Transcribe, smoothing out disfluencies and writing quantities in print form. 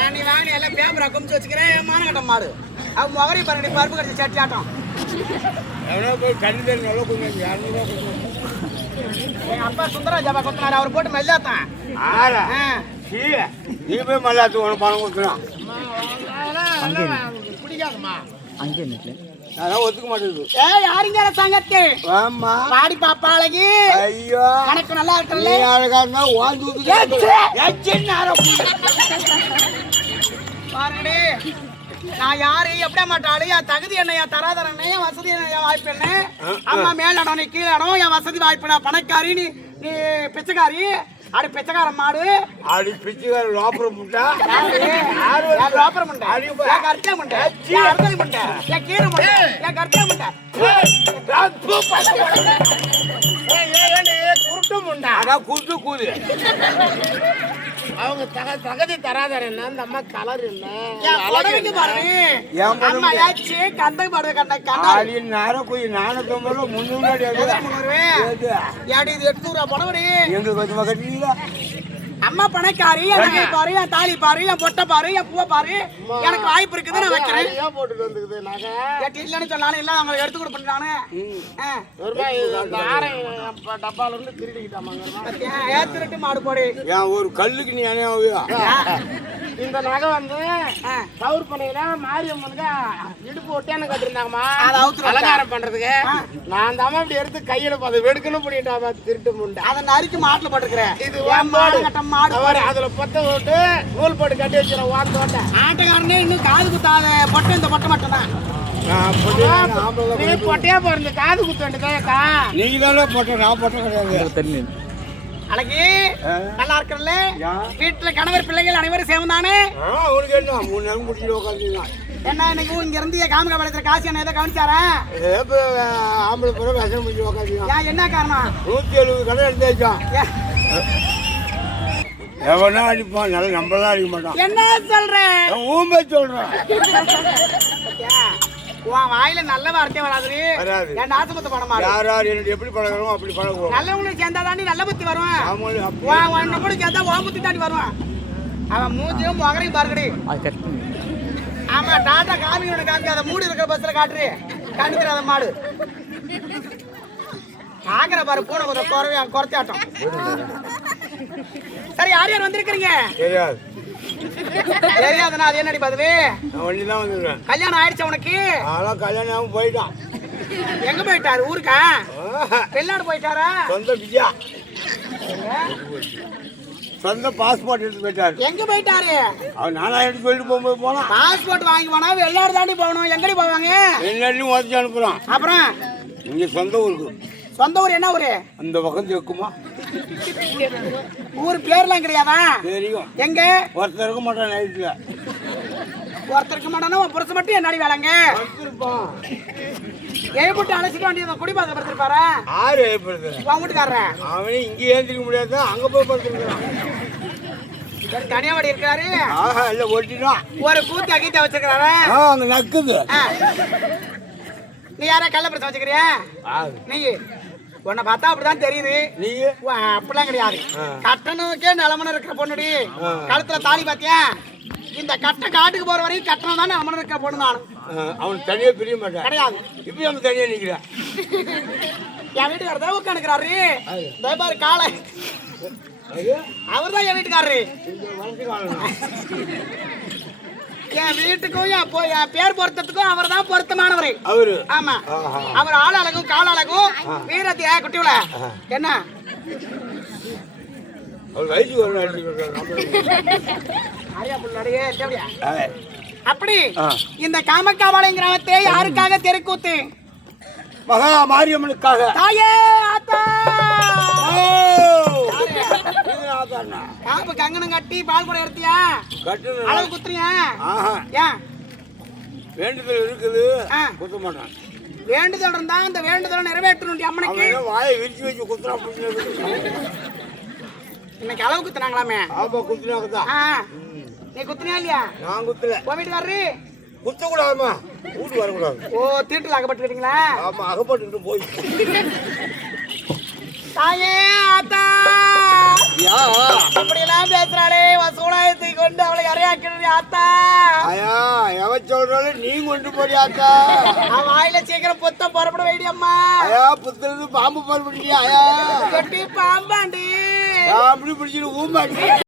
ஏன் நீ வாங்கின எல்லாம் பேப்பரா குமிச்சு வச்சுக்கிறேன் மானகட்டம் மாடு அவன் முகரி பரண்டி பருப்பு கடிச்சு சட்டி ஆட்டம் போய் கண்ணி தண்ணி நல்லா கொஞ்சம் எங்க அப்பா சுந்தரா ஜபா கொத்தினாரு அவர் போட்டு மெல்லாத்தான் நீ போய் மல்லாத்து உனக்கு பணம் கொடுக்குறான் பிடிக்காதுமா அங்கே நிக்கல அதான் ஒத்துக்க மாட்டேங்குது. யாருங்க சங்கத்து ஆமா பாடி பாப்பா அழகி ஐயோ கணக்கு நல்லா இருக்குல்ல அழகா இருந்தா வாழ்ந்து பாருங்கடி நான் யாரு எப்படி மாட்டாளு என் தகுதி என்ன என் தராதர என்ன என் வசதி என்ன என் வாய்ப்பு என்ன அம்மா மேலிடம் நீ கீழிடம் என் வசதி வாய்ப்பு நான் பணக்காரி நீ நீ பிச்சைக்காரி அடி பிச்சைக்கார மாடு அடி பிச்சைக்கார லோப்பரம் முண்டா லோப்பரம் முண்டா என் கருத்தே முண்டை என் அறுதல் முண்டை என் கீரை முண்டை என் கருத்தே முண்டை குருட்டு முண்டா அதான் குருட்டு கூது அவங்க தகுதி தராதர என்ன அந்த அம்மா கலர் என்ன பாருங்க அம்மா யாச்சு கந்த பாடு கண்ணாடி நேரம் போய் 450 300 இது 800 பணவடி எங்க கொஞ்சமா கட்டிங்களா அம்மா பணக்காரி எனக்கு பாரு என் தாலி பாரு என் பொட்டை பாரு என் பூவை பாரு எனக்கு வாய்ப்பு இருக்குது நான் வைக்கிறேன் போட்டுட்டு வந்துக்குது நகை இல்லன்னு சொன்னாலும் இல்ல அவங்க எடுத்து கொடுப்பேன் நானு டப்பால இருந்து திருடிக்கிட்டாங்க ஏத்திட்டு மாடு போடு ஏன் ஒரு கல்லுக்கு நீ அணையாவியா இந்த நகை வந்து கவுர் பண்ணையில மாரியம்மனுக்கு இடுப்பு ஒட்டியான கட்டிருந்தாங்கம்மா அலங்காரம் பண்றதுக்கு நான் அந்த அம்மா இப்படி எடுத்து கையில அதை வெடுக்கணும் பண்ணிட்டா திருட்டு முண்டை அதை நறுக்கி மாட்டுல போட்டுக்கிறேன் இது மாடு அதுல பொட்டை போட்டு நூல் போட்டு கட்டி வச்சிட வார்த்தோட்ட ஆட்டக்காரனே இன்னும் காது குத்தாத பொட்டை இந்த பொட்டை மட்டும் தான் பொட்டையா போறது காது குத்த வேண்டியதா நீங்க தானே பொட்டை நான் பொட்டை கிடையாது அழகி நல்லா இருக்கல வீட்டுல கணவர் பிள்ளைகள் அனைவரும் சேர்ந்தானே அவனுக்கு என்ன 3 நேரம் முடிச்சுட்டு உட்காந்துருந்தான் என்ன இன்னைக்கு இங்க இருந்து காமகா பாளையத்துல காசு என்ன ஏதோ கவனிச்சாரா ஆம்பளை பிறகு விஷம் முடிச்சு உட்காந்துருந்தான் என்ன காரணம் 170 கடை எடுத்தாச்சான் எவனா அடிப்பான் நல்லா நம்மளாம் அடிக்க மாட்டான் என்ன சொல்றேன் ஊம்பை சொல்றேன் உன் வாயில நல்ல வார்த்தை வராது என் நாட்டு பத்த படம் யார் எப்படி பழகிறோம் அப்படி பழகுவோம் நல்லவங்களுக்கு சேர்ந்தா தாண்டி நல்ல புத்தி வருவான் கூட சேர்ந்தா ஓ புத்தி தாண்டி வருவான் அவன் மூஞ்சியும் மகரையும் பாருங்கடி ஆமா டாட்டா காமியோட காமிக்காத மூடி இருக்கிற பஸ்ல காட்டுரு கண்டுக்கிறாத மாடு ஆகிற பாரு பூனை கொஞ்சம் குறைச்சாட்டம் சரி யார் யார் வந்திருக்கிறீங்க தெரியாதுண்ணா அது என்னடி பதிவு வண்டிதான் வந்துருக்கேன் கல்யாணம் ஆயிடுச்சு உனக்கு அதெல்லாம் கல்யாணம் ஆகும் போயிட்டான் எங்க போயிட்டாரு ஊருக்கா வெளிநாடு போயிட்டாரா சொந்த விஜயா சொந்த பாஸ்போர்ட் எடுத்து போயிட்டாரு எங்க போயிட்டாரு அவன் நானா எடுத்து சொல்லிட்டு போகும்போது போனா பாஸ்போர்ட் வாங்கி போனா வெளிநாடு தாண்டி போகணும் எங்கடி போவாங்க வெளிநாட்டுலயும் உதச்சி அனுப்புறான் அப்புறம் இங்க சொந்த ஊருக்கு சொந்த ஊர் என்ன ஊரு அந்த பக்கம் இருக்குமா ஊர் பேர்லாம் கிடையாதா தெரியும் எங்க ஒருத்தர் இருக்க மாட்டான் நைட்ல ஒருத்தர் இருக்க மாட்டானா புருஷ மட்டும் என்னடி வேலைங்க ஏப்பட்டு அழைச்சிட்டு வண்டி குடிபாதை படுத்திருப்பாரா ஆறு ஏற்படுத்து உன் வீட்டுக்காரன் அவனே இங்க ஏந்திரிக்க முடியாது அங்க போய் படுத்துருக்கான் தனியாவாடி இருக்காரு ஆஹா இல்ல ஒட்டிடும் ஒரு கூத்தி அகீத்த வச்சிருக்காரு அங்க நக்குது நீ யாரா கள்ள பிரச்சனை வச்சுக்கிறியா நீ உன்னை பார்த்தா அப்படிதான் தெரியுது நீ அப்படிலாம் கிடையாது கட்டணுக்கே நிலமன இருக்கிற பொண்ணுடி கழுத்துல தாலி பாத்தியா இந்த கட்ட காட்டுக்கு போற வரையும் கட்டணம் தானே நிலமன இருக்கிற பொண்ணு நான் அவன் தனியா பிரிய மாட்டான் கிடையாது இப்ப நம்ம தனியா நிக்கிறேன் என் வீட்டுக்காரர் தான் உட்காந்துக்கிறாரு பாரு காலை அவர் தான் என் வீட்டுக்காரரு என் வீட்டுக்கும் என் பேர் பொருத்தத்துக்கும் அவர் தான் பொருத்தமானவர் அவரு ஆமா அவர் ஆள் அழகும் கால அழகும் வீரத்தியா குட்டியுல என்ன அவர் வயசு அப்படி இந்த காமக்காபாளையம் கிராமத்தை யாருக்காக தெருக்கூத்து மகா மாரியம்மனுக்காக தாயே ஆத்தா காப்பு கங்கணம் கட்டி பால் கூட எடுத்தியா அளவு குத்துறியா ஏன் வேண்டுதல் இருக்குது குத்த மாட்டான் வேண்டுதல் இருந்தா அந்த வேண்டுதலை நிறைவேற்றணும் அம்மனுக்கு வாயை விரிச்சு வச்சு குத்துறான் இன்னைக்கு அளவு குத்துனாங்களாமே ஆமா குத்துனாங்கதான் நீ குத்துனியா இல்லையா நான் குத்துல உன் வீட்டுக்காரரு குத்த கூடாதுமா வீட்டு வரக்கூடாது ஓ தீட்டுல அகப்பட்டுக்கிட்டீங்களா ஆமா அகப்பட்டு போய் தாயே ஆத்தா இப்படி எல்லாம் பேசுறாளே சூழாயத்தை கொண்டு அவளை இறையாக்கிறது ஆத்தா. ஐயா எவ சொல்றாலும் நீ கொண்டு போறியாக்கா? அவன் வாயில சீக்கிரம் புத்தம் புறப்பட வேண்டியம்மா. ஐயா புத்திலிருந்து பாம்பு பால் பிடிக்கியா? ஐயா கட்டி பாம்பாண்டி அப்படி பிடிச்சிட்டு ஊம்பாண்டி